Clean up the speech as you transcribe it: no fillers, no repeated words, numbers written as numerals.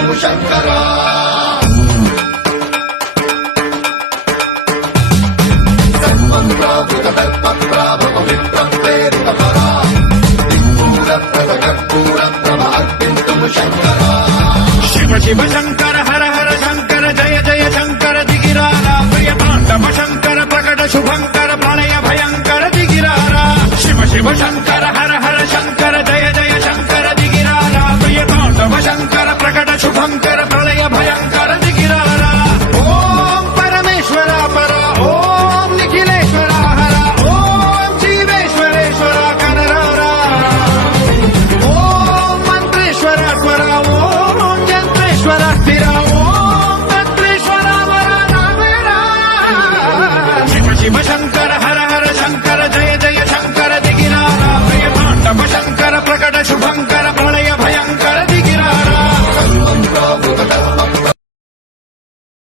శంకరా సర్వం ప్రావృత దర్పప్రాభవ విప్రం ప్రేరితపరా దిక్పూర ప్రదకర్పూర ప్రభ అర్పింతుము శంకరా శివ శివ శంకర హర హర శంకర జయ జయ శంకర దిగిరారా ప్రియ తాండవ శంకర ప్రకట శుభంకర ప్రణయ భయంకర దిగిరారా శివ శివ శంకర హర హర శంకర జయ జయ శంకర దిగిరారా ప్రియ తాండవ శంకర ప్రకట శుభంకర